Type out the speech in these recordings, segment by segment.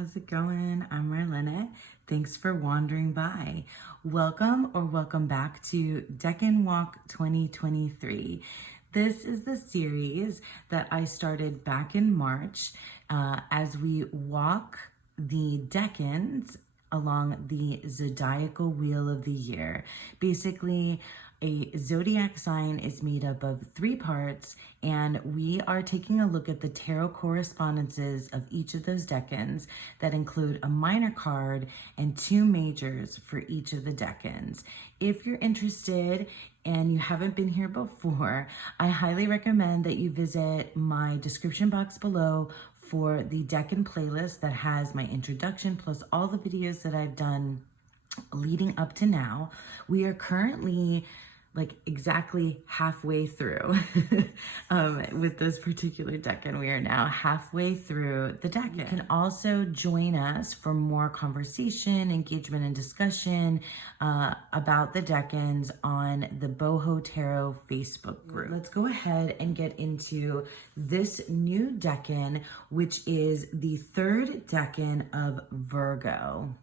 how's it going? I'm Marlena. Thanks for wandering by. Welcome back to Decan Walk 2023. This is the series that I started back in March as we walk the decans along the zodiacal wheel of the year. Basically, a zodiac sign is made up of 3 parts, and we are taking a look at the tarot correspondences of each of those decans that include a minor card and 2 majors for each of the decans. If you're interested and you haven't been here before, I highly recommend that you visit my description box below for the Decan playlist that has my introduction plus all the videos that I've done leading up to now. We are currently like exactly halfway through with this particular decan. We are now halfway through the decan. You can also join us for more conversation, engagement, and discussion about the decans on the Boho Tarot Facebook group. Let's go ahead and get into this new decan, which is the 3rd decan of Virgo.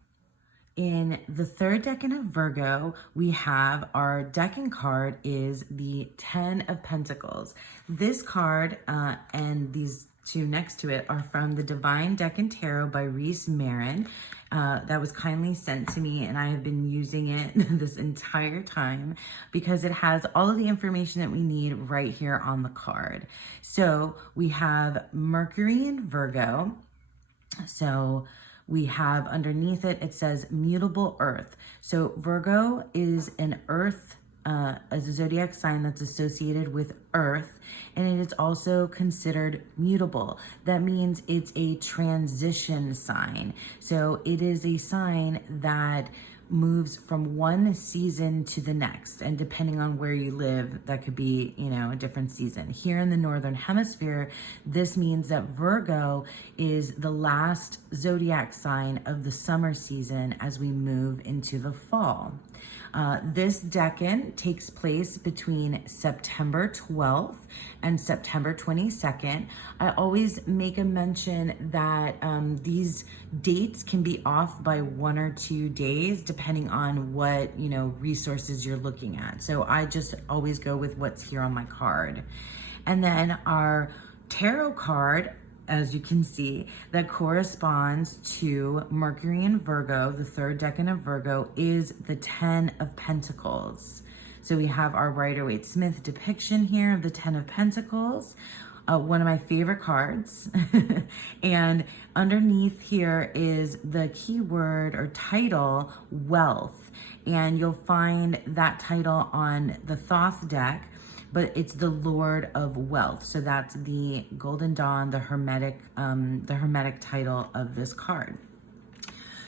In the 3rd decan of Virgo, we have our decan card is the 10 of Pentacles. This card and these 2 next to it are from the Divine Decan Tarot by Reese Marin. That was kindly sent to me, and I have been using it this entire time because it has all of the information that we need right here on the card. So we have Mercury in Virgo. So we have underneath it, it says mutable earth. So Virgo is an earth, as a zodiac sign that's associated with earth, and it is also considered mutable. That means it's a transition sign. So it is a sign that moves from one season to the next, and depending on where you live, that could be, a different season. Here in the northern hemisphere, this means that Virgo is the last zodiac sign of the summer season as we move into the fall. This decan takes place between September 12th and September 22nd. I always make a mention that these dates can be off by 1 or 2 days depending on what, resources you're looking at. So I just always go with what's here on my card. And then our tarot card, as you can see, that corresponds to Mercury in Virgo, the 3rd decan of Virgo, is the 10 of Pentacles. So we have our Rider-Waite-Smith depiction here of the 10 of Pentacles, one of my favorite cards. And underneath here is the keyword or title, wealth. And you'll find that title on the Thoth deck, but it's the Lord of Wealth. So that's the Golden Dawn, the Hermetic title of this card.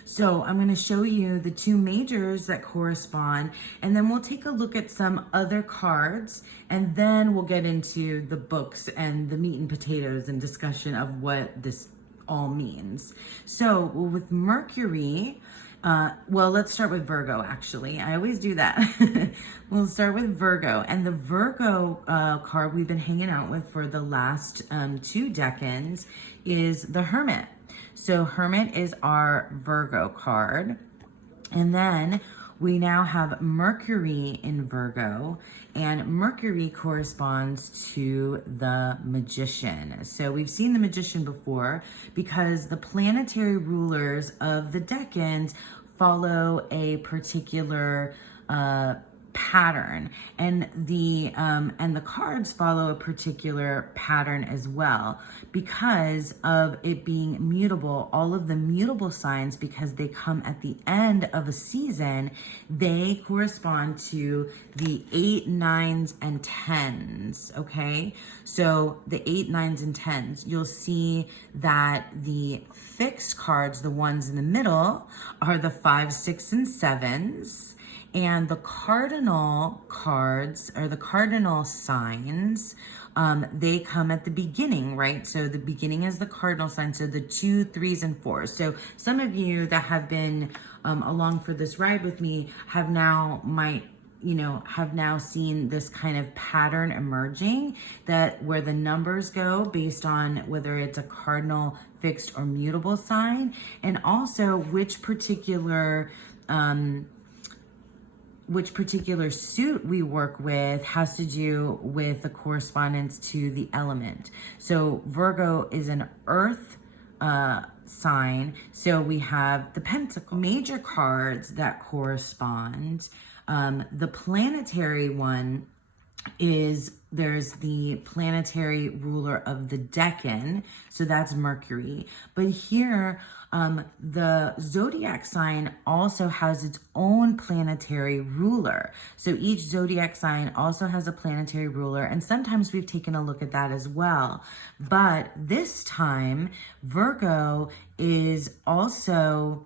So I'm going to show you the 2 majors that correspond, and then we'll take a look at some other cards, and then we'll get into the books and the meat and potatoes and discussion of what this all means. So with Mercury, let's start with Virgo, actually. I always do that. We'll start with Virgo. And the Virgo card we've been hanging out with for the last 2 decans is the Hermit. So Hermit is our Virgo card. And then we now have Mercury in Virgo, and Mercury corresponds to the Magician. So we've seen the Magician before because the planetary rulers of the decans follow a particular pattern, and the cards follow a particular pattern as well because of it being mutable. All of the mutable signs, because they come at the end of a season, they correspond to the 8, 9s, and 10s. Okay, so the 8, 9s, and 10s, you'll see that the fixed cards, the ones in the middle, are the 5, 6, and 7s. And the cardinal cards, or the cardinal signs, they come at the beginning, right? So the beginning is the cardinal sign, so the 2, 3s, and 4s. So some of you that have been along for this ride with me have now might you know, have now seen this kind of pattern emerging, that where the numbers go based on whether it's a cardinal, fixed, or mutable sign, and also which particular suit we work with has to do with the correspondence to the element. So Virgo is an earth sign, so we have the Pentacles. Major cards that correspond. The planetary one is, there's the planetary ruler of the Decan, so that's Mercury. But here, the zodiac sign also has its own planetary ruler. So each zodiac sign also has a planetary ruler, and sometimes we've taken a look at that as well. But this time, Virgo is also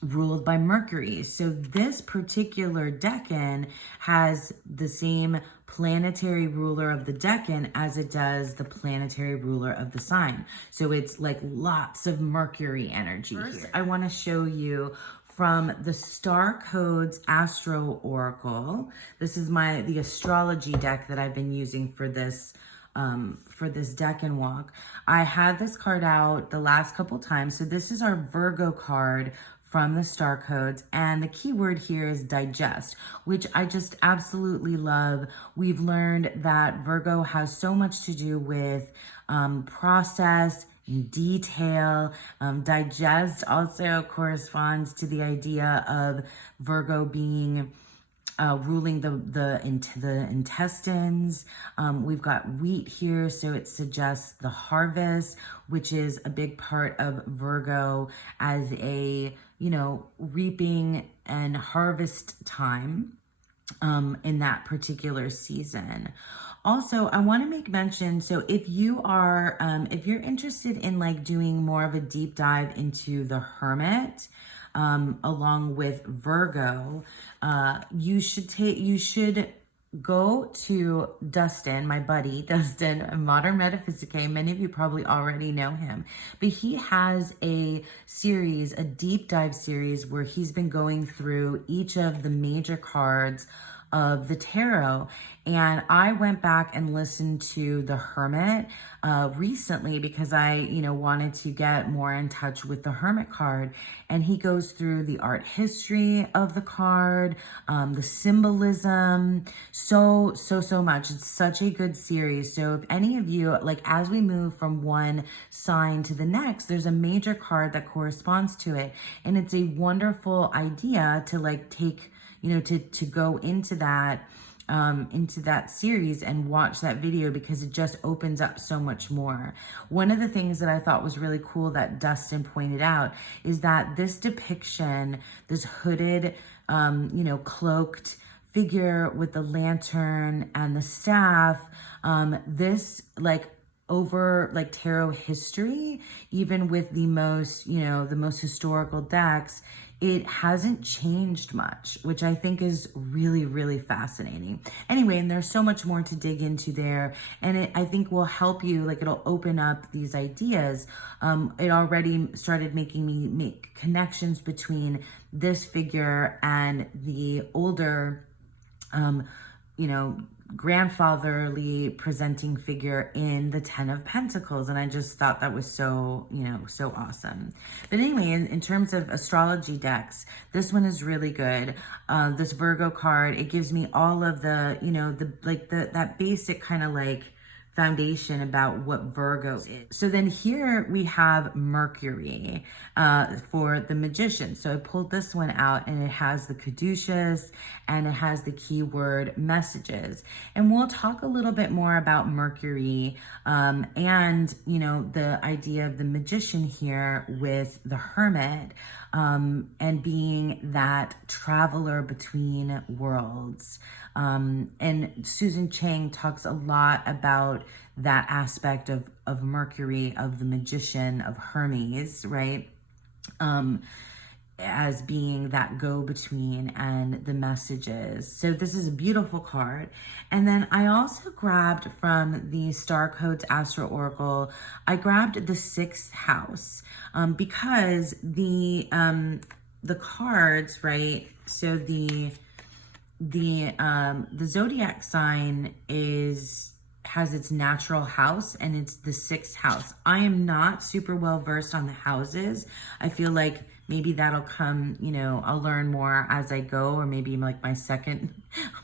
ruled by Mercury. So this particular Decan has the same planetary ruler of the Decan as it does the planetary ruler of the sign. So it's like lots of Mercury energy here. I want to show you from the Star Codes Astro Oracle. This is the astrology deck that I've been using for this Decan Walk. I had this card out the last couple times. So this is our Virgo card from the Star Codes, and the keyword here is digest, which I just absolutely love. We've learned that Virgo has so much to do with process, detail. Digest also corresponds to the idea of Virgo being ruling the intestines. We've got wheat here, so it suggests the harvest, which is a big part of Virgo as a, you know, reaping and harvest time in that particular season. Also, I want to make mention, so if you are, if you're interested in like doing more of a deep dive into the Hermit, along with Virgo, you should go to Dustin, my buddy, Dustin, Modern Metaphysique. Many of you probably already know him, but he has a series, a deep dive series, where he's been going through each of the major cards of the tarot. And I went back and listened to the Hermit recently because I, you know, wanted to get more in touch with the Hermit card. And he goes through the art history of the card, the symbolism, so much. It's such a good series. So if any of you, like, as we move from one sign to the next, there's a major card that corresponds to it. And it's a wonderful idea to like take, you know, to go into that series and watch that video, because it just opens up so much more. One of the things that I thought was really cool that Dustin pointed out is that this depiction, this hooded, you know, cloaked figure with the lantern and the staff, this like over like tarot history, even with the most, you know, the most historical decks, it hasn't changed much, which I think is really, really fascinating. Anyway, and there's so much more to dig into there. And it, I think, will help you, like, it'll open up these ideas. It already started making me make connections between this figure and the older, you know, grandfatherly presenting figure in the 10 of Pentacles. And I just thought that was so, you know, so awesome. But anyway, in terms of astrology decks, this one is really good. This Virgo card, it gives me all of the, you know, that basic kind of like foundation about what Virgo is. So then here we have Mercury for the Magician. So I pulled this one out, and it has the caduceus and it has the keyword messages. And we'll talk a little bit more about Mercury and, you know, the idea of the Magician here with the Hermit and being that traveler between worlds. And Susan Chang talks a lot about that aspect of Mercury, of the Magician, of Hermes, right? As being that go-between and the messages. So this is a beautiful card. And then I also grabbed from the Star Codes Astro Oracle, I grabbed the 6th house because the cards, right? So the the zodiac sign has its natural house, and it's the 6th house. I am not super well versed on the houses. I feel like maybe that'll come, I'll learn more as I go, or maybe like my second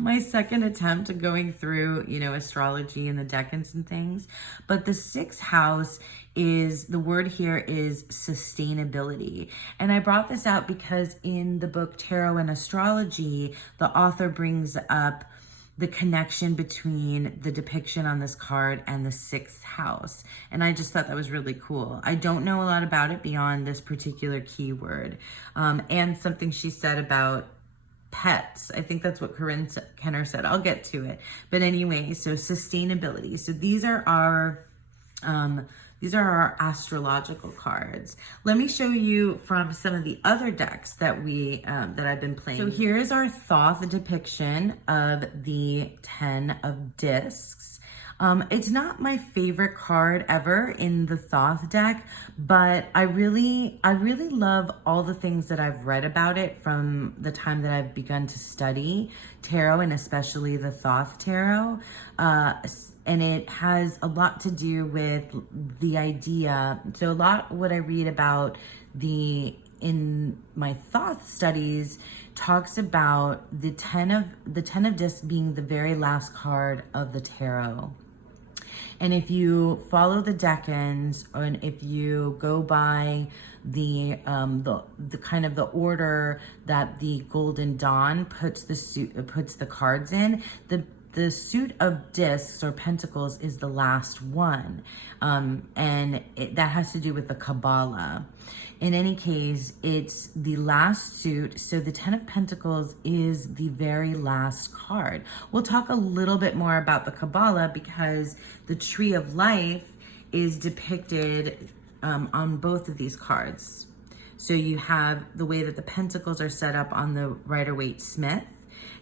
attempt at going through, astrology and the decans and things. But the 6th house the word here is sustainability. And I brought this out because in the book Tarot and Astrology, the author brings up the connection between the depiction on this card and the 6th house. And I just thought that was really cool. I don't know a lot about it beyond this particular keyword. And something she said about pets. I think that's what Corinne Kenner said. I'll get to it. But anyway, so sustainability. So these are our astrological cards. Let me show you from some of the other decks that I've been playing. So here is our Thoth depiction of the 10 of Discs. It's not my favorite card ever in the Thoth deck, but I really love all the things that I've read about it from the time that I've begun to study tarot, and especially the Thoth tarot. And it has a lot to do with the idea. So a lot what I read about in my Thoth studies talks about the 10 of Discs being the very last card of the tarot. And if you follow the decans, and if you go by the kind of the order that the Golden Dawn puts the cards in, the suit of Discs or Pentacles is the last one. And that has to do with the Kabbalah. In any case, it's the last suit. So the 10 of Pentacles is the very last card. We'll talk a little bit more about the Kabbalah because the Tree of Life is depicted on both of these cards. So you have the way that the Pentacles are set up on the Rider-Waite-Smith.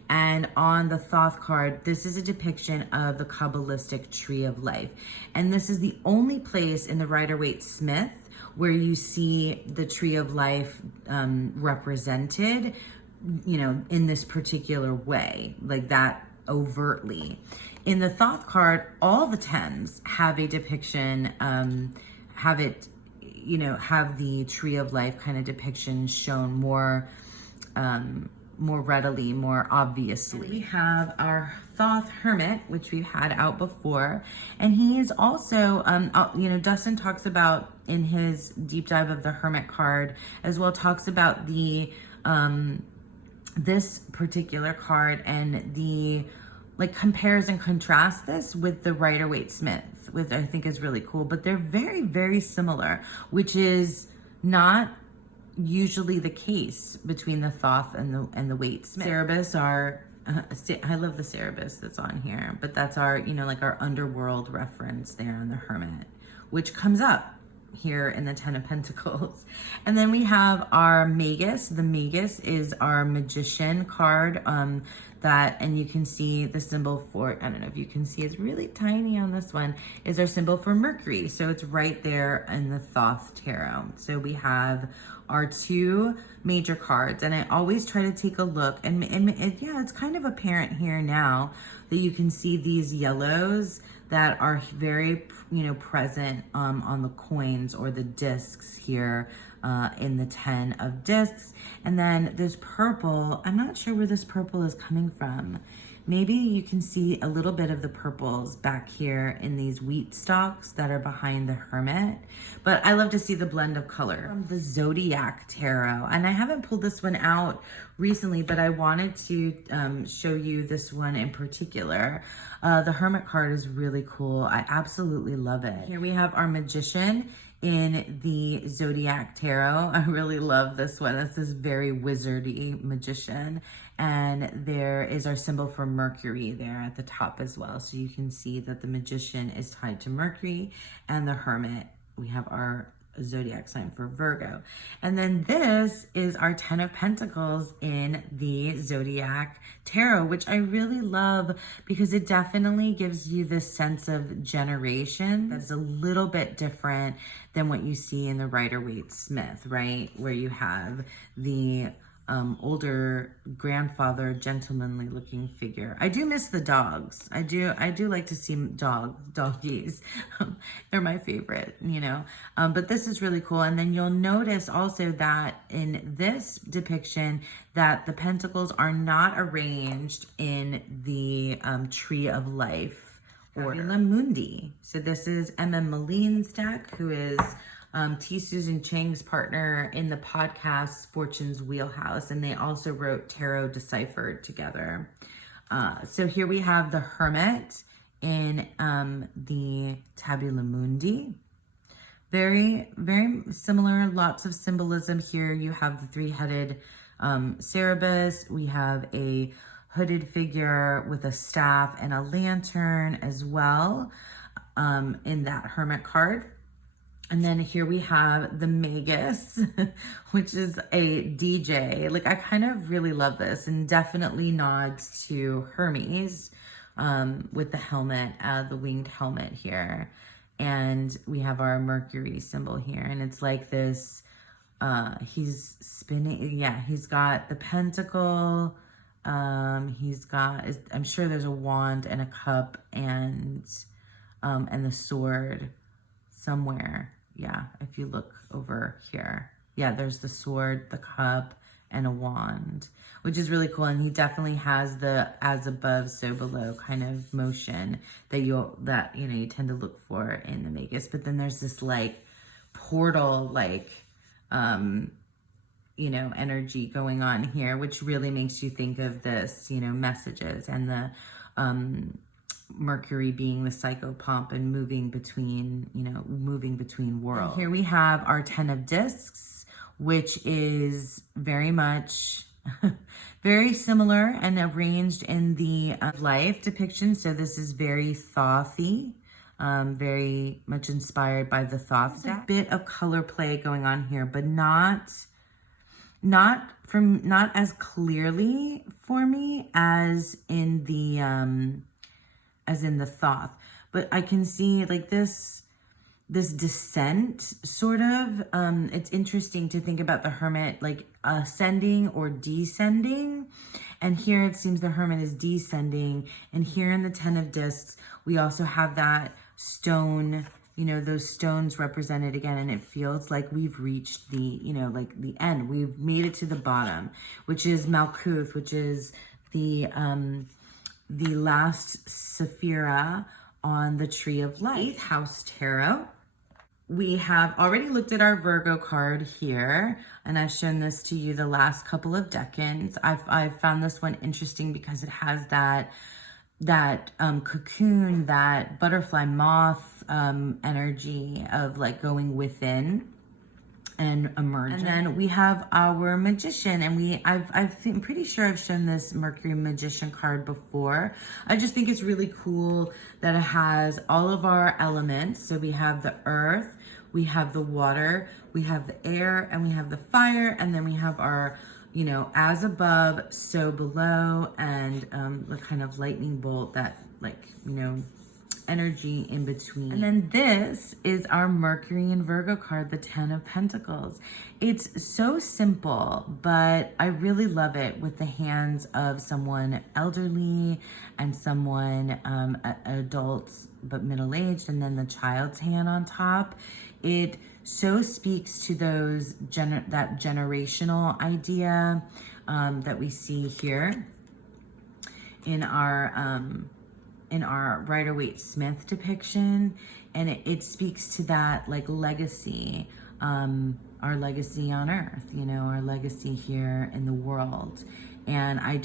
And on the Thoth card, this is a depiction of the Kabbalistic Tree of Life. And this is the only place in the Rider-Waite-Smith where you see the Tree of Life represented, in this particular way, like that overtly. In the Thoth card, all the 10s have a depiction, have the Tree of Life kind of depiction shown more readily, more obviously. We have our Thoth Hermit, which we've had out before, and he is also, Dustin talks about in his deep dive of the Hermit card as well, talks about this particular card and compares and contrasts this with the Rider-Waite-Smith, which I think is really cool, but they're very, very similar, which is not usually the case between the Thoth and the Waite-Smith. Cerberus are, I love the Cerberus that's on here, but that's our, our underworld reference there on the Hermit, which comes up here in the 10 of Pentacles. And then we have our Magus. The Magus is our Magician card, and you can see the symbol for, I don't know if you can see, it's really tiny on this one, is our symbol for Mercury. So it's right there in the Thoth tarot. So we have our 2 major cards, and I always try to take a look, and it's kind of apparent here now that you can see these yellows that are very, present on the coins or the discs here in the 10 of Discs. And then there's purple. I'm not sure where this purple is coming from. Maybe you can see a little bit of the purples back here in these wheat stalks that are behind the Hermit. But I love to see the blend of color. From the Zodiac Tarot, and I haven't pulled this one out recently, but I wanted to show you this one in particular. The Hermit card is really cool. I absolutely love it. Here we have our Magician in the Zodiac Tarot. I really love this one. It's this very wizardy magician. And there is our symbol for Mercury there at the top as well. So you can see that the Magician is tied to Mercury, and the Hermit, we have our zodiac sign for Virgo. And then this is our 10 of Pentacles in the Zodiac Tarot, which I really love because it definitely gives you this sense of generation that's a little bit different than what you see in the Rider-Waite-Smith, right? Where you have the older grandfather, gentlemanly looking figure. I do miss the dogs. I do like to see doggies. They're my favorite, you know. But this is really cool. And then you'll notice also that in this depiction that the pentacles are not arranged in the tree of life order. Mundi. So this is M.M. Maline's deck, who is T. Susan Chang's partner in the podcast Fortune's Wheelhouse, and they also wrote Tarot Deciphered together. So here we have the Hermit in the Tabula Mundi. Very, very similar, lots of symbolism here. You have the three-headed Cerberus. We have a hooded figure with a staff and a lantern as well in that Hermit card. And then here we have the Magus, which is a DJ. Like, I kind of really love this, and definitely nods to Hermes with the helmet, the winged helmet here. And we have our Mercury symbol here. And it's like this, he's spinning. Yeah, he's got the pentacle. He's got, I'm sure there's a wand and a cup and the sword somewhere. Yeah, if you look over here. Yeah, there's the sword, the cup, and a wand, which is really cool. And he definitely has the as above, so below kind of motion that you tend to look for in the Magus. But then there's this like portal, like, energy going on here, which really makes you think of this, messages, and the Mercury being the psychopomp and moving between worlds. And here we have our 10 of discs, which is very much very similar and arranged in the life depiction. So this is very Thothy, very much inspired by the Thoth deck. A bit of color play going on here, but not as clearly for me as in the Thoth, but I can see like this descent sort of. It's interesting to think about the Hermit like ascending or descending, and here it seems the Hermit is descending. And here in the 10 of discs, we also have that stone. Those stones represented again, and it feels like we've reached the, like the end. We've made it to the bottom, which is Malkuth, which is the last Sephira on the Tree of Life. 8th House Tarot. We have already looked at our Virgo card here, and I've shown this to you the last couple of decans. I've found this one interesting because it has that cocoon, that butterfly moth energy of like going within and emerging. And then we have our Magician, and I'm pretty sure I've shown this Mercury Magician card before. I just think it's really cool that it has all of our elements. So we have the earth, we have the water, we have the air, and we have the fire, and then we have our as above, so below, and the kind of lightning bolt, that energy in between. And then this is our Mercury and Virgo card, the 10 of Pentacles. It's so simple, but I really love it with the hands of someone elderly and someone adults but middle-aged, and then the child's hand on top. It so speaks to those that generational idea that we see here in our Rider-Waite-Smith depiction, and it speaks to that like legacy, our legacy on Earth, our legacy here in the world. And I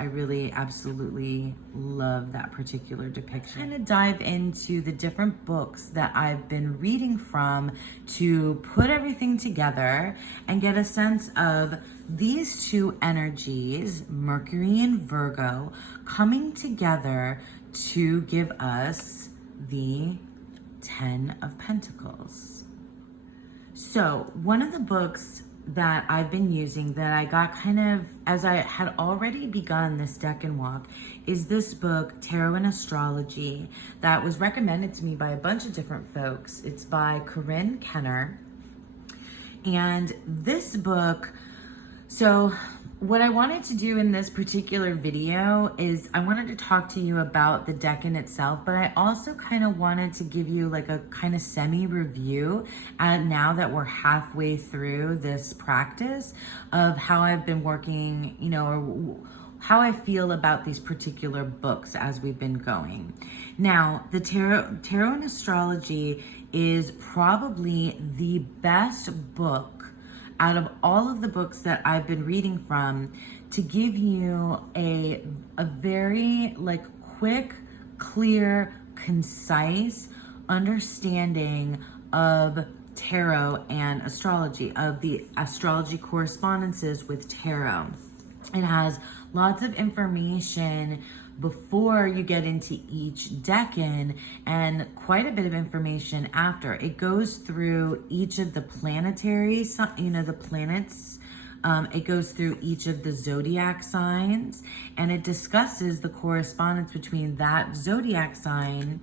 really absolutely love that particular depiction. I'm gonna dive into the different books that I've been reading from to put everything together and get a sense of these two energies, Mercury and Virgo, coming together to give us the 10 of Pentacles. So one of the books that I've been using that I got kind of, as I had already begun this Decan Walk, is this book, Tarot and Astrology, that was recommended to me by a bunch of different folks. It's by Corinne Kenner. And this book So what I wanted to do in this particular video is I wanted to talk to you about the Decan itself, but I also kind of wanted to give you like a kind of semi-review now that we're halfway through this practice of how I've been working, or how I feel about these particular books as we've been going. Now, the tarot and astrology is probably the best book out of all of the books that I've been reading from to give you a very like quick, clear, concise understanding of tarot and astrology, of the astrology correspondences with tarot. It has lots of information before you get into each decan and quite a bit of information after. It goes through each of the planetary, the planets. It goes through each of the zodiac signs, and it discusses the correspondence between that zodiac sign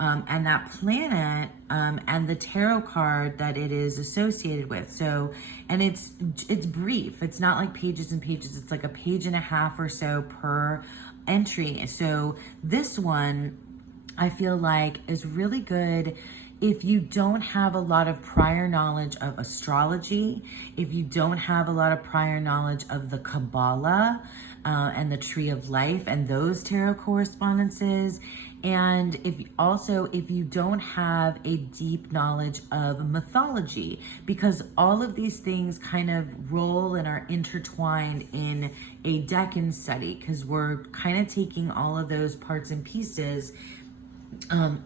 and that planet and the tarot card that it is associated with. So, and it's brief. It's not like pages and pages. It's like a page and a half or so per entry. So this one, I feel like, is really good if you don't have a lot of prior knowledge of astrology, if you don't have a lot of prior knowledge of the Kabbalah and the Tree of Life and those tarot correspondences, and if you don't have a deep knowledge of mythology, because all of these things kind of roll and are intertwined in a decan study, because we're kind of taking all of those parts and pieces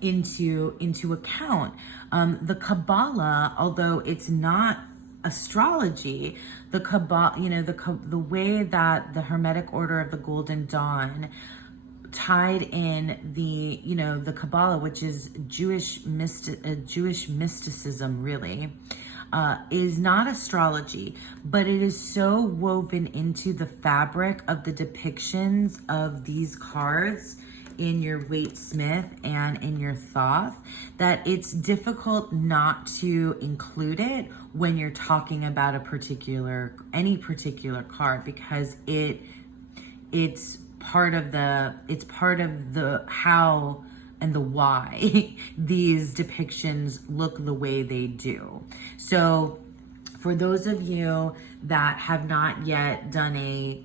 into account. The Kabbalah, although it's not astrology, the Kabbalah, the way that the Hermetic Order of the Golden Dawn tied in the Kabbalah, which is Jewish mysticism, really, is not astrology, but it is so woven into the fabric of the depictions of these cards in your Waite Smith and in your Thoth that it's difficult not to include it when you're talking about any particular card, because it's part of the how and the why these depictions look the way they do. So for those of you that have not yet done a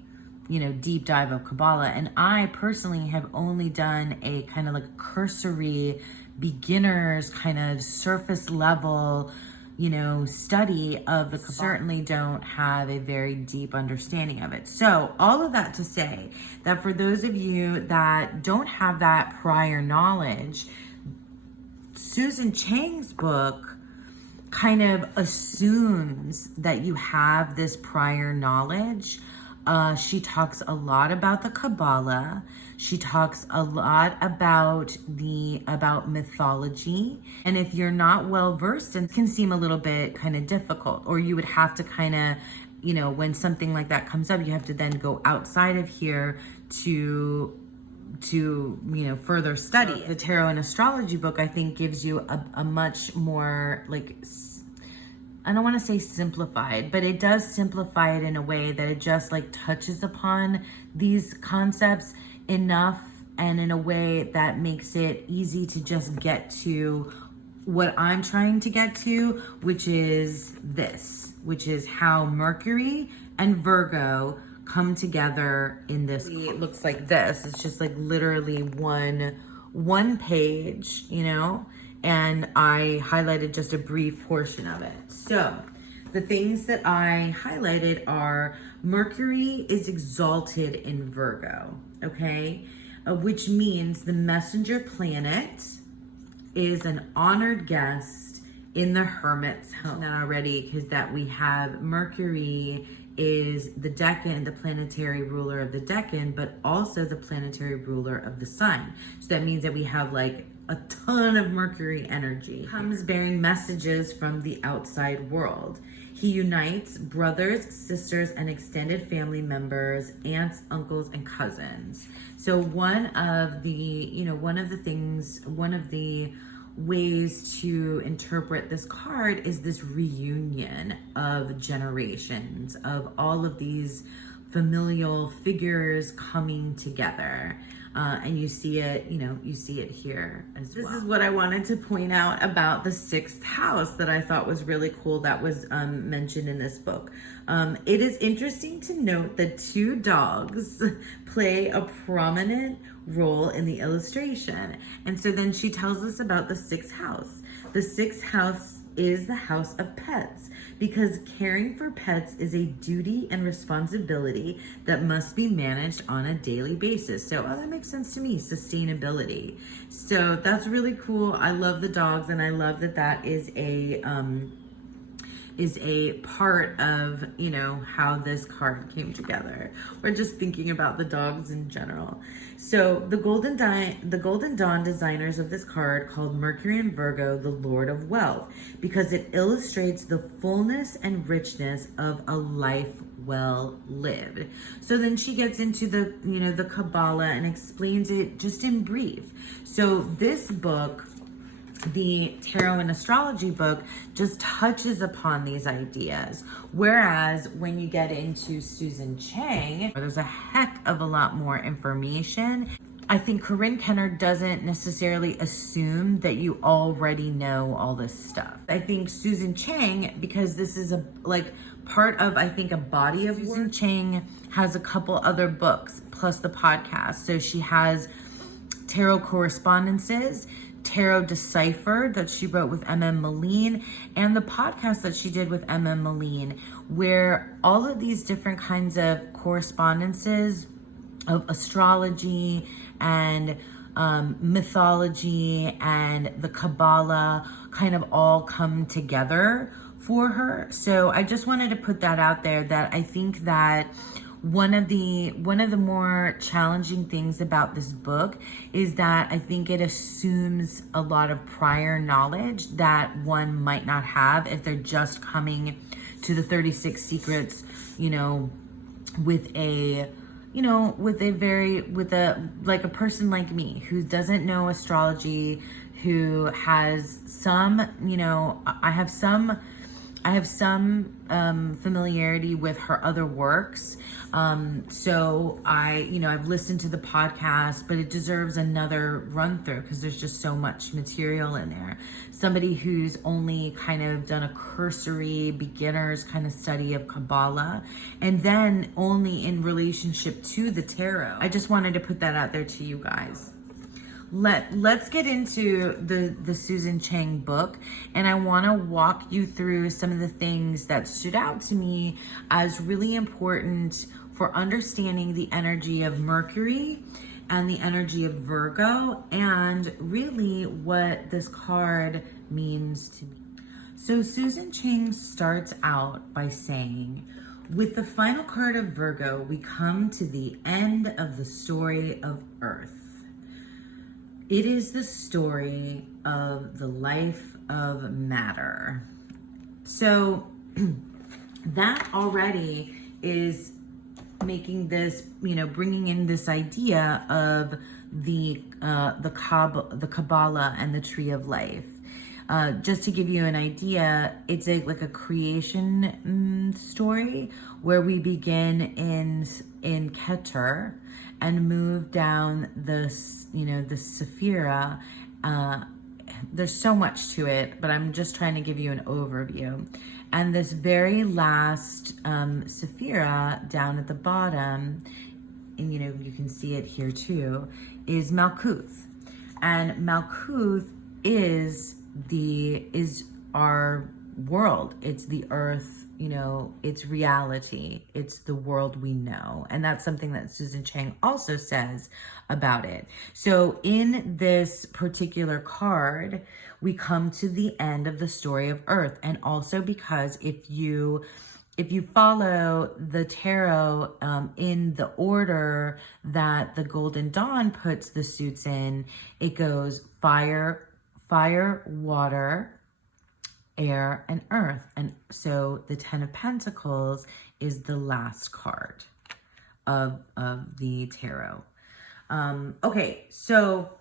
deep dive of Kabbalah, and I personally have only done a kind of like cursory beginners kind of surface level study of the Kabbalah, certainly don't have a very deep understanding of it. So all of that to say that for those of you that don't have that prior knowledge, Susan Chang's book kind of assumes that you have this prior knowledge. She talks a lot about the Kabbalah. She talks a lot about mythology. And if you're not well versed, it can seem a little bit kind of difficult, or you would have to kind of, when something like that comes up, you have to then go outside of here to further study. The tarot and astrology book, I think, gives you a much more I don't want to say simplified, but it does simplify it in a way that it just touches upon these concepts enough and in a way that makes it easy to just get to what I'm trying to get to, which is how Mercury and Virgo come together in this. It looks like this. It's just literally one page, and I highlighted just a brief portion of it. So the things that I highlighted are Mercury is exalted in Virgo, okay? Which means the messenger planet is an honored guest in the Hermit's home. Not already, because that we have Mercury is the Decan, the planetary ruler of the Decan, but also the planetary ruler of the sun. So that means that we have a ton of Mercury energy. Comes bearing messages from the outside world. He unites brothers, sisters, and extended family members, aunts, uncles, and cousins. So one of the ways to interpret this card is this reunion of generations, of all of these familial figures coming together. And you see it, you see it here as well. This is what I wanted to point out about the 6th house that I thought was really cool that was mentioned in this book. It is interesting to note that 2 dogs play a prominent role in the illustration. And so then she tells us about the 6th house. The 6th house is the house of pets, because caring for pets is a duty and responsibility that must be managed on a daily basis. So, that makes sense to me, sustainability. So that's really cool. I love the dogs, and I love that that is a part of, how this card came together. We're just thinking about the dogs in general. So the Golden Dawn designers of this card called Mercury and Virgo the Lord of Wealth, because it illustrates the fullness and richness of a life well lived. So then she gets into the, the Kabbalah and explains it just in brief. So this book, the tarot and astrology book, just touches upon these ideas. Whereas when you get into Susan Chang, there's a heck of a lot more information. I think Corinne Kenner doesn't necessarily assume that you already know all this stuff. I think Susan Chang, because this is part of, I think, a body of work. Susan Chang has a couple other books plus the podcast. So she has Tarot Correspondences, Tarot Deciphered that she wrote with M.M. Moline, and the podcast that she did with M.M. Moline, where all of these different kinds of correspondences of astrology and mythology and the Kabbalah kind of all come together for her. So I just wanted to put that out there, that I think that one of the more challenging things about this book is that I think it assumes a lot of prior knowledge that one might not have if they're just coming to the 36 Secrets, with a person like me who doesn't know astrology, who has some, I have some familiarity with her other works. So I've listened to the podcast, but it deserves another run through because there's just so much material in there. Somebody who's only kind of done a cursory beginner's kind of study of Kabbalah, and then only in relationship to the tarot. I just wanted to put that out there to you guys. Let's get into the Susan Chang book, and I want to walk you through some of the things that stood out to me as really important for understanding the energy of Mercury and the energy of Virgo, and really what this card means to me. So Susan Chang starts out by saying, with the final card of Virgo, we come to the end of the story of Earth. It is the story of the life of matter. So that already is making this, bringing in this idea of the Kabbalah and the Tree of Life. Just to give you an idea, it's like a creation story where we begin in Keter and move down the Sephira. There's so much to it, but I'm just trying to give you an overview. And this very last Sephira down at the bottom, and you can see it here too, is Malkuth. And Malkuth is our world. It's the earth, it's reality. It's the world we know. And that's something that Susan Chang also says about it. So in this particular card, we come to the end of the story of Earth. And also because if you follow the tarot in the order that the Golden Dawn puts the suits in, it goes fire, water, air, and earth. And so the 10 of Pentacles is the last card of the tarot. Okay, so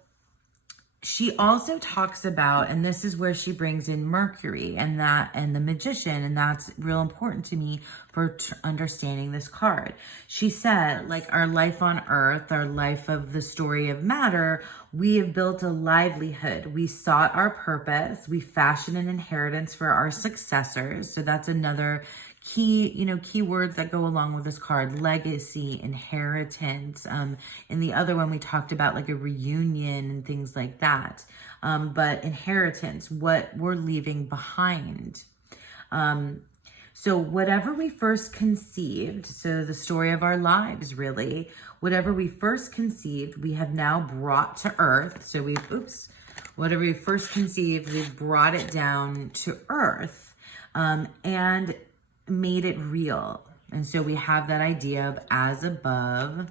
she also talks about, and this is where she brings in Mercury and the magician, and that's real important to me for understanding this card. She said, like, our life on earth, our life of the story of matter, we have built a livelihood. We sought our purpose. We fashioned an inheritance for our successors. So that's another key, key words that go along with this card: legacy, inheritance. In the other one, we talked about like a reunion and things like that. But inheritance, what we're leaving behind. So whatever we first conceived, so the story of our lives, really, whatever we first conceived, we have now brought to earth. So whatever we first conceived, we've brought it down to earth, and made it real. And so we have that idea of as above,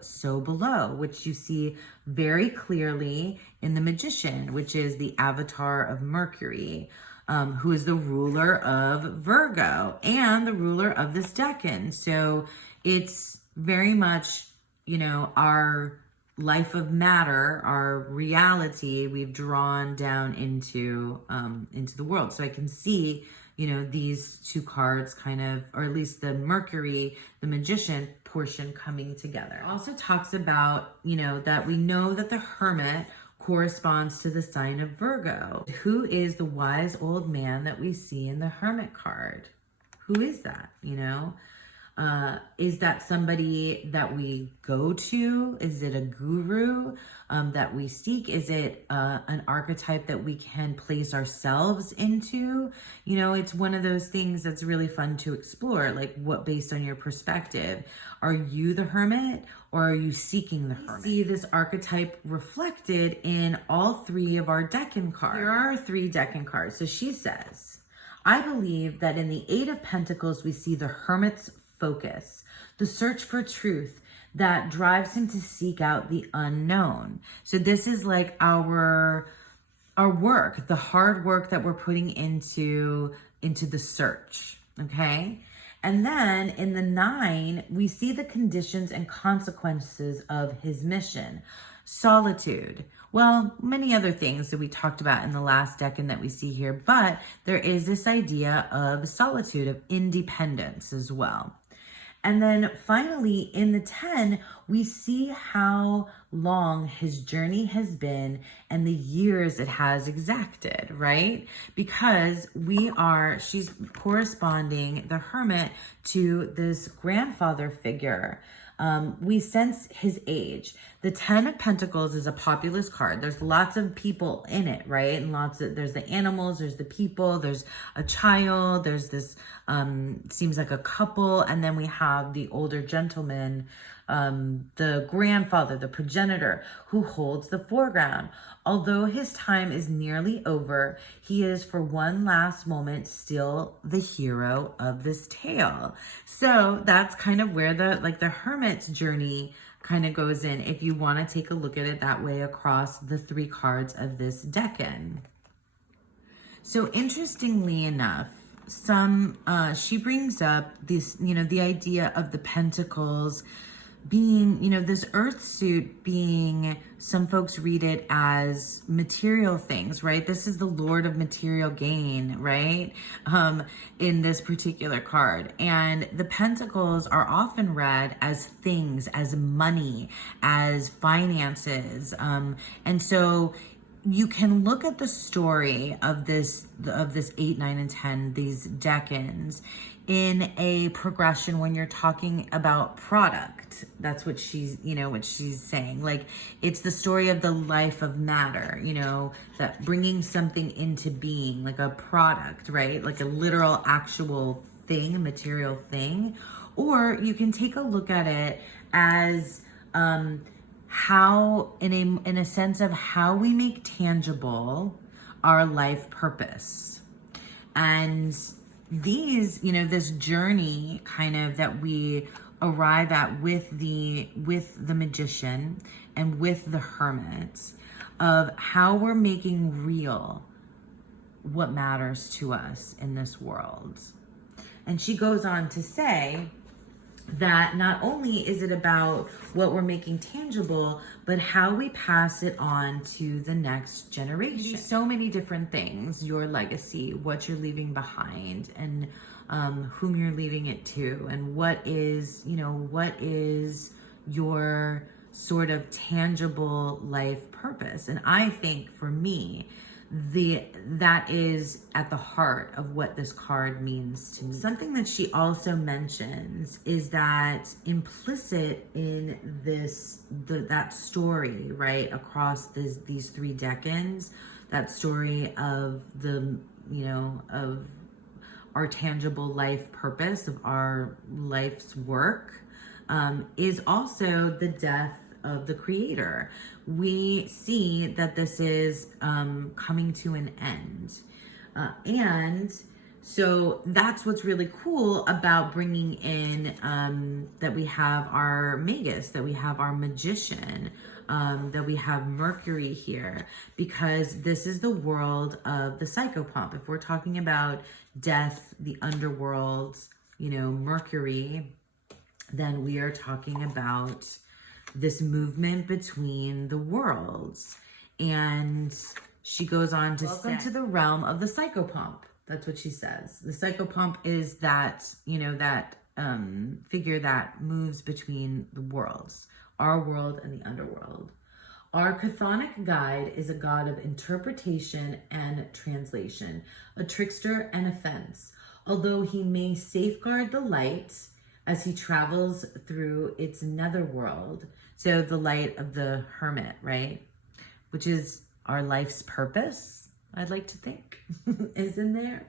so below, which you see very clearly in the magician, which is the avatar of Mercury, who is the ruler of Virgo and the ruler of this decan. So it's very much, our life of matter, our reality, we've drawn down into the world. So I can see, these two cards kind of, or at least the Mercury, the magician portion coming together. It also talks about, that we know that the Hermit corresponds to the sign of Virgo. Who is the wise old man that we see in the Hermit card? Who is that, Is that somebody that we go to? Is it a guru that we seek? Is it an archetype that we can place ourselves into? It's one of those things that's really fun to explore, like what, based on your perspective, are you the Hermit or are you seeking the Hermit? See this archetype reflected in all three of our Decan cards. Here are our three Decan cards. So she says, I believe that in the Eight of Pentacles, we see the Hermit's focus, the search for truth that drives him to seek out the unknown. So this is like our work, the hard work that we're putting into the search, okay? And then in the 9, we see the conditions and consequences of his mission. Solitude. Well, many other things that we talked about in the last decan that we see here, but there is this idea of solitude, of independence as well. And then finally, in the 10, we see how long his journey has been and the years it has exacted, right? Because she's corresponding, the Hermit, to this grandfather figure. We sense his age. The 10 of Pentacles is a populous card. There's lots of people in it, right? And there's the animals, there's the people, there's a child, there's this, seems like a couple. And then we have the older gentleman, the grandfather, the progenitor, who holds the foreground. Although his time is nearly over, he is for one last moment still the hero of this tale. So that's kind of where the Hermit's journey kind of goes in, if you want to take a look at it that way across the 3 cards of this decan. So interestingly enough, she brings up this, the idea of the Pentacles being, this earth suit being, some folks read it as material things, right? This is the Lord of material gain, right? In this particular card. And the Pentacles are often read as things, as money, as finances. And so you can look at the story of this 8, 9, and 10, these decans, in a progression when you're talking about product. That's what she's saying. Like, it's the story of the life of matter, that bringing something into being, like a product, right? Like a literal, actual thing, a material thing. Or you can take a look at it as, how, in a sense of how we make tangible our life purpose. And these, this journey kind of that we arrive at with the magician and with the Hermit, of how we're making real what matters to us in this world. And she goes on to say that not only is it about what we're making tangible, but how we pass it on to the next generation. So many different things: your legacy, what you're leaving behind, and whom you're leaving it to, and what is your sort of tangible life purpose. And I think for me, that is at the heart of what this card means to me. Something that she also mentions is that implicit in that story, right, across these 3 decans, that story of of our tangible life purpose, of our life's work, is also the death of the creator. We see that this is coming to an end. And so that's what's really cool about bringing in that we have our Magus, that we have our magician, that we have Mercury here, because this is the world of the psychopomp. If we're talking about death, the underworld, Mercury, then we are talking about this movement between the worlds. And she goes on to say, welcome to the realm of the psychopomp. That's what she says. The psychopomp is that, figure that moves between the worlds, our world and the underworld. Our chthonic guide is a god of interpretation and translation, a trickster and a fence. Although he may safeguard the light as he travels through its netherworld. So the light of the Hermit, right? Which is our life's purpose, I'd like to think, is in there.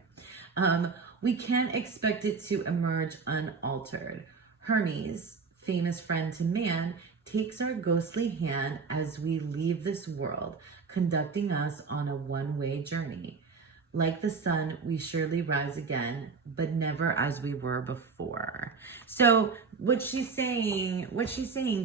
We can't expect it to emerge unaltered. Hermes, famous friend to man, takes our ghostly hand as we leave this world, conducting us on a one-way journey. Like the sun, we surely rise again, but never as we were before. So what she's saying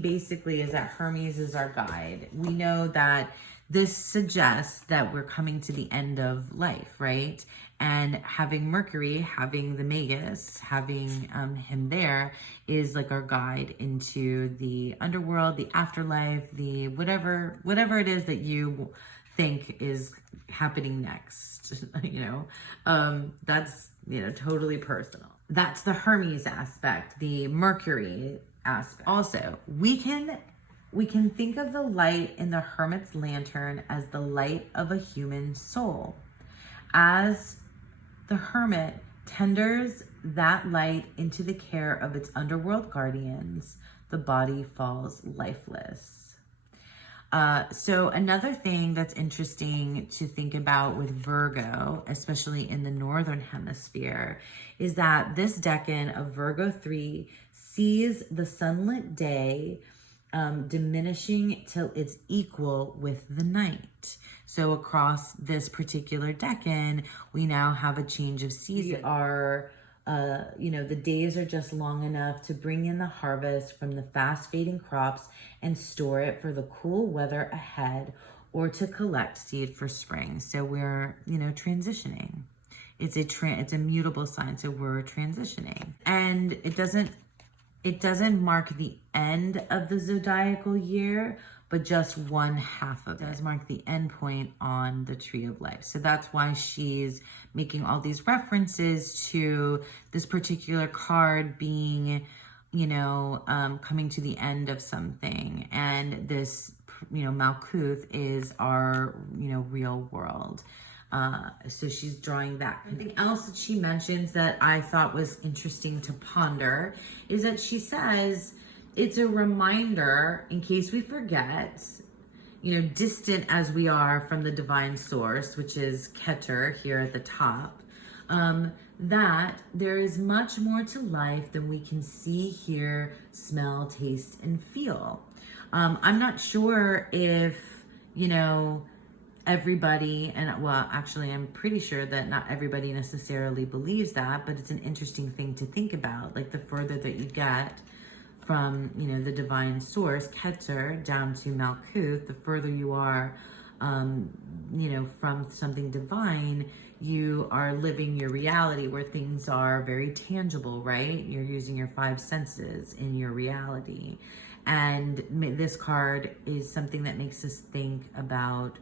basically is that Hermes is our guide. We know that this suggests that we're coming to the end of life, right? And having Mercury, having the Magus, having him there is like our guide into the underworld, the afterlife, the whatever it is that you think is happening next, that's, totally personal. That's the Hermes aspect, the Mercury aspect. Also, we can think of the light in the Hermit's lantern as the light of a human soul. As the Hermit tenders that light into the care of its underworld guardians, the body falls lifeless. So another thing that's interesting to think about with Virgo, especially in the Northern Hemisphere, is that this decan of Virgo 3 sees the sunlit day diminishing till it's equal with the night. So across this particular decan, we now have a change of season. The days are just long enough to bring in the harvest from the fast fading crops and store it for the cool weather ahead, or to collect seed for spring. So we're, transitioning. It's a mutable sign. So we're transitioning, and it doesn't mark the end of the zodiacal year, but just one half of it. It does mark the end point on the tree of life. So that's why she's making all these references to this particular card being, coming to the end of something. And this, Malkuth is our, real world. So she's drawing that. Something else that she mentions that I thought was interesting to ponder is that she says it's a reminder, in case we forget, distant as we are from the divine source, which is Keter here at the top, that there is much more to life than we can see, hear, smell, taste, and feel. I'm not sure if, everybody, actually I'm pretty sure that not everybody necessarily believes that, but it's an interesting thing to think about. Like the further that you get from, the divine source, Keter, down to Malkuth, the further you are, from something divine, you are living your reality where things are very tangible, right? You're using your five senses in your reality. And this card is something that makes us think about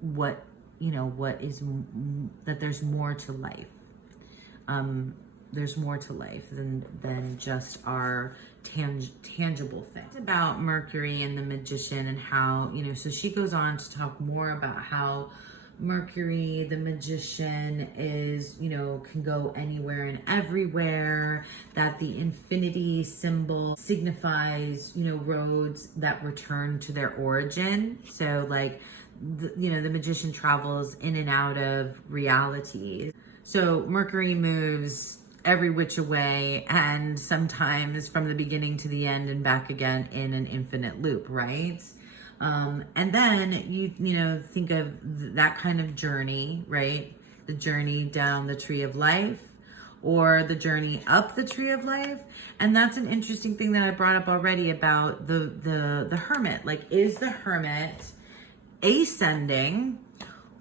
what, that there's more to life. There's more to life than just our tangible thing. It's about Mercury and the Magician and how, so she goes on to talk more about how Mercury, the Magician, is, can go anywhere and everywhere, that the infinity symbol signifies, roads that return to their origin. So like, the Magician travels in and out of reality. So Mercury moves every which way, and sometimes from the beginning to the end and back again in an infinite loop, right? And then you think of that kind of journey, right? The journey down the tree of life, or the journey up the tree of life. And that's an interesting thing that I brought up already about the Hermit. Like, is the Hermit ascending,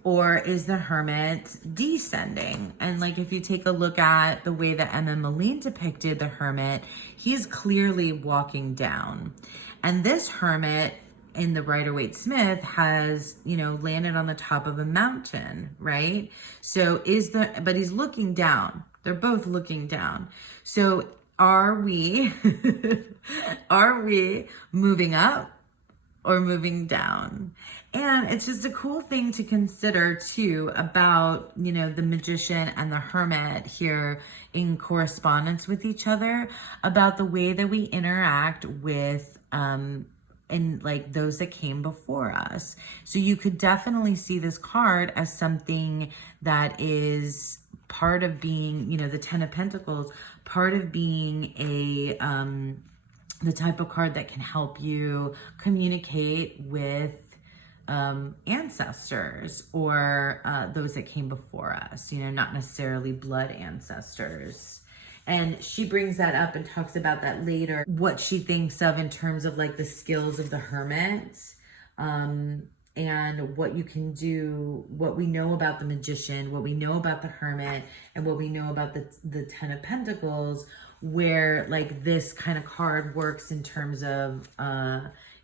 or is the Hermit descending? And like, if you take a look at the way that Emma Moline depicted the Hermit, he's clearly walking down. And this Hermit in the Rider-Waite-Smith has, landed on the top of a mountain, right? So but he's looking down. They're both looking down. So are we moving up or moving down? And it's just a cool thing to consider too about, the Magician and the Hermit here in correspondence with each other, about the way that we interact with, and like those that came before us. So you could definitely see this card as something that is part of being, the Ten of Pentacles, part of being the type of card that can help you communicate with ancestors, or those that came before us, not necessarily blood ancestors. And she brings that up and talks about that later, what she thinks of in terms of like the skills of the Hermit, and what you can do, what we know about the Magician, what we know about the Hermit, and what we know about the Ten of Pentacles, where like this kind of card works in terms of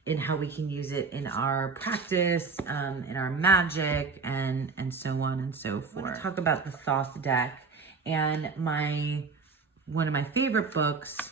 in how we can use it in our practice, in our magic, and so on and so forth. I want to talk about the Thoth deck, and one of my favorite books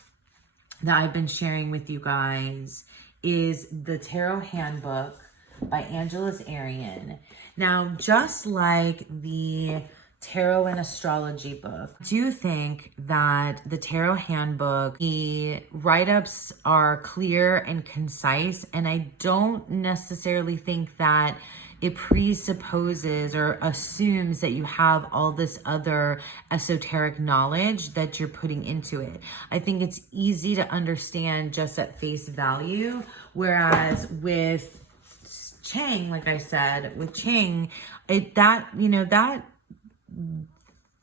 that I've been sharing with you guys is the Tarot Handbook by Angeles Arian. Now, just like the tarot and astrology book, I do think that the Tarot Handbook, the write-ups are clear and concise, and I don't necessarily think that it presupposes or assumes that you have all this other esoteric knowledge that you're putting into it. I think it's easy to understand just at face value, whereas with Chang, like I said, with Chang,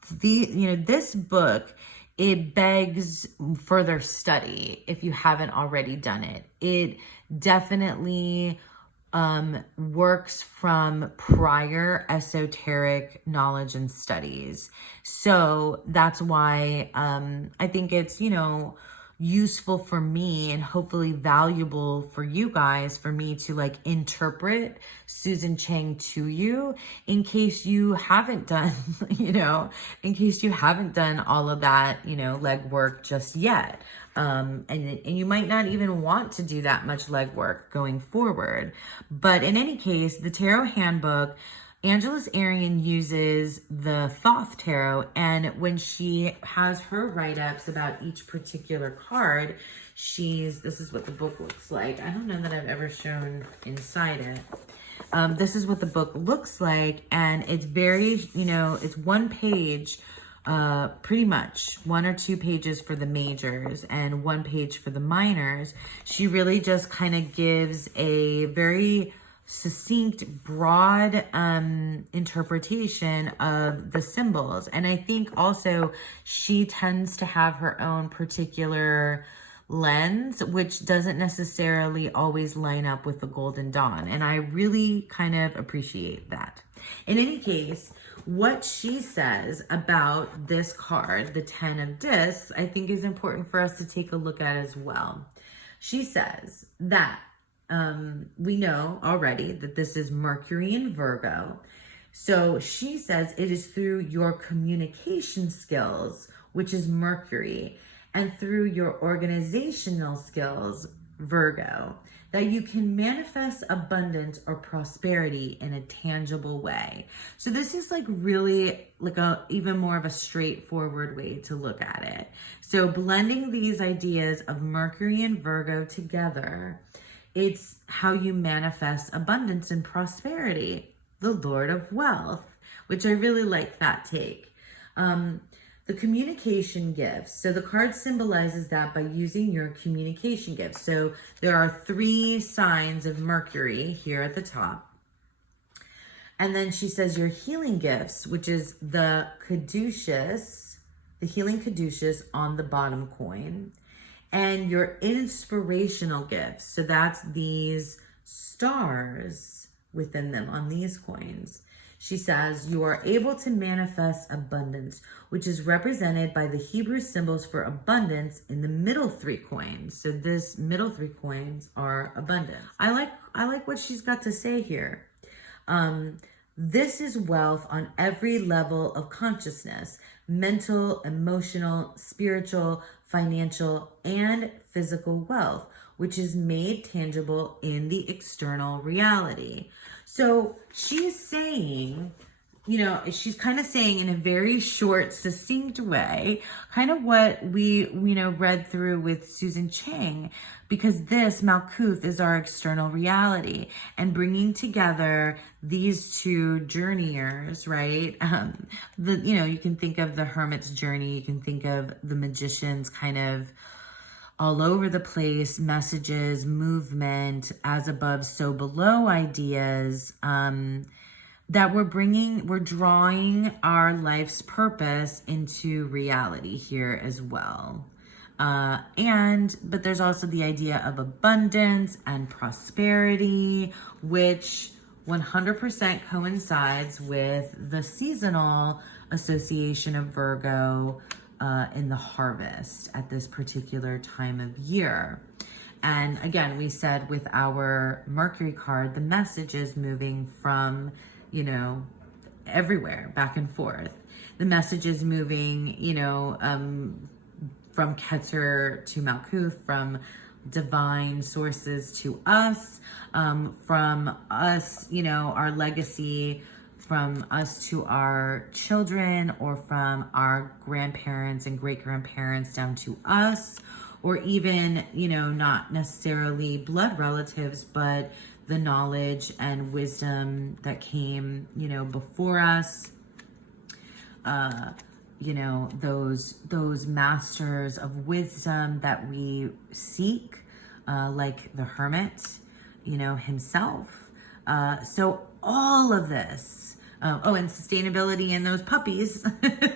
this book, it begs further study if you haven't already done it. It definitely works from prior esoteric knowledge and studies. So that's why I think it's, useful for me and hopefully valuable for you guys, for me to like interpret Susan Chang to you in case you haven't done, in case you haven't done all of that, legwork just yet. And you might not even want to do that much legwork going forward. But in any case, the Tarot Handbook, Angeles Arian uses the Thoth Tarot, and when she has her write-ups about each particular card, this is what the book looks like. I don't know that I've ever shown inside it. This is what the book looks like, and it's very, it's one page, pretty much 1 or 2 pages for the majors and 1 page for the minors. She really just kind of gives a very succinct, broad interpretation of the symbols. And I think also she tends to have her own particular lens, which doesn't necessarily always line up with the Golden Dawn. And I really kind of appreciate that. In any case, what she says about this card, the 10 of Discs, I think is important for us to take a look at as well. She says that we know already that this is Mercury in Virgo. So she says it is through your communication skills, which is Mercury, and through your organizational skills, Virgo, that you can manifest abundance or prosperity in a tangible way. So this is like really like a even more of a straightforward way to look at it. So blending these ideas of Mercury and Virgo together, it's how you manifest abundance and prosperity, the Lord of Wealth, which I really like that take. The communication gifts. So the card symbolizes that by using your communication gifts. So there are 3 signs of Mercury here at the top. And then she says your healing gifts, which is the caduceus, the healing caduceus on the bottom coin. And your inspirational gifts. So that's these stars within them on these coins. She says, you are able to manifest abundance, which is represented by the Hebrew symbols for abundance in the middle 3 coins. So this middle 3 coins are abundance. I like what she's got to say here. This is wealth on every level of consciousness: mental, emotional, spiritual, financial, and physical wealth, which is made tangible in the external reality. So she's saying, you know, she's kind of saying in a very short, succinct way, kind of what we read through with Susan Chang, because this Malkuth is our external reality, and bringing together these 2 journeyers, right? You can think of the Hermit's journey, you can think of the Magician's kind of all over the place, messages, movement, as above, so below ideas, that we're drawing our life's purpose into reality here as well. But there's also the idea of abundance and prosperity, which 100% coincides with the seasonal association of Virgo in the harvest at this particular time of year. And again, we said with our Mercury card, the message is moving from, everywhere, back and forth. The message is moving, from Keter to Malkuth, from divine sources to us, from us, our legacy, from us to our children, or from our grandparents and great-grandparents down to us, or even, not necessarily blood relatives, but the knowledge and wisdom that came, before us, those masters of wisdom that we seek, like the Hermit, himself. So all of this, and sustainability and those puppies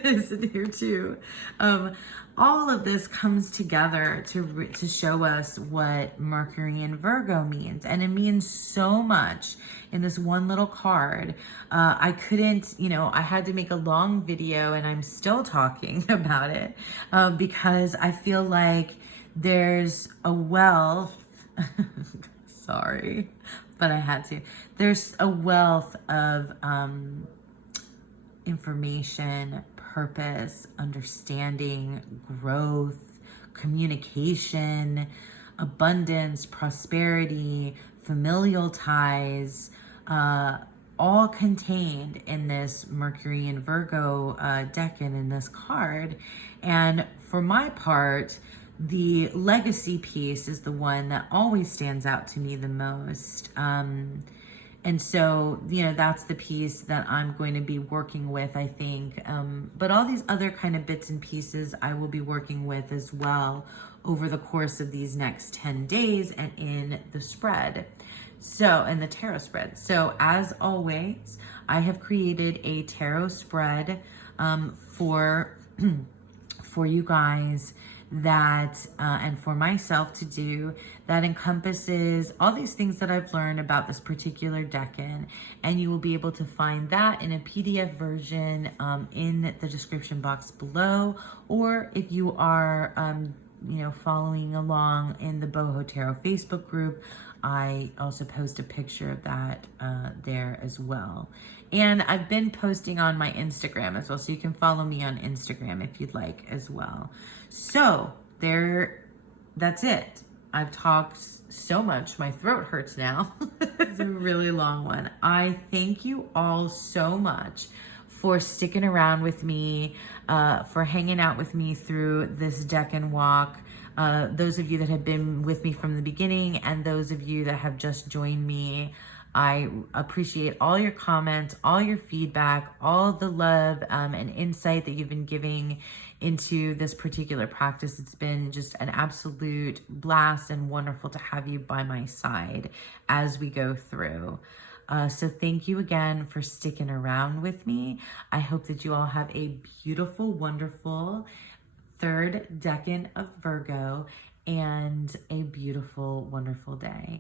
is in here too. All of this comes together to show us what Mercury and Virgo means. And it means so much in this one little card. I couldn't, I had to make a long video, and I'm still talking about it because I feel like there's a wealth, sorry, but I had to. There's a wealth of information, purpose, understanding, growth, communication, abundance, prosperity, familial ties, all contained in this Mercury and Virgo Decan in this card. And for my part, the legacy piece is the one that always stands out to me the most. And so, that's the piece that I'm going to be working with, I think. But all these other kind of bits and pieces I will be working with as well over the course of these next 10 days and in the spread. So, in the tarot spread. So, as always, I have created a tarot spread for for you guys that, and for myself to do, that encompasses all these things that I've learned about this particular decan. And you will be able to find that in a PDF version in the description box below. Or if you are, following along in the Boho Tarot Facebook group, I also post a picture of that there as well. And I've been posting on my Instagram as well, so you can follow me on Instagram if you'd like as well. So that's it. I've talked so much, my throat hurts now. It's a really long one. I thank you all so much for sticking around with me, for hanging out with me through this Decan Walk. Those of you that have been with me from the beginning and those of you that have just joined me, I appreciate all your comments, all your feedback, all the love and insight that you've been giving into this particular practice. It's been just an absolute blast and wonderful to have you by my side as we go through. So thank you again for sticking around with me. I hope that you all have a beautiful, wonderful third decan of Virgo and a beautiful, wonderful day.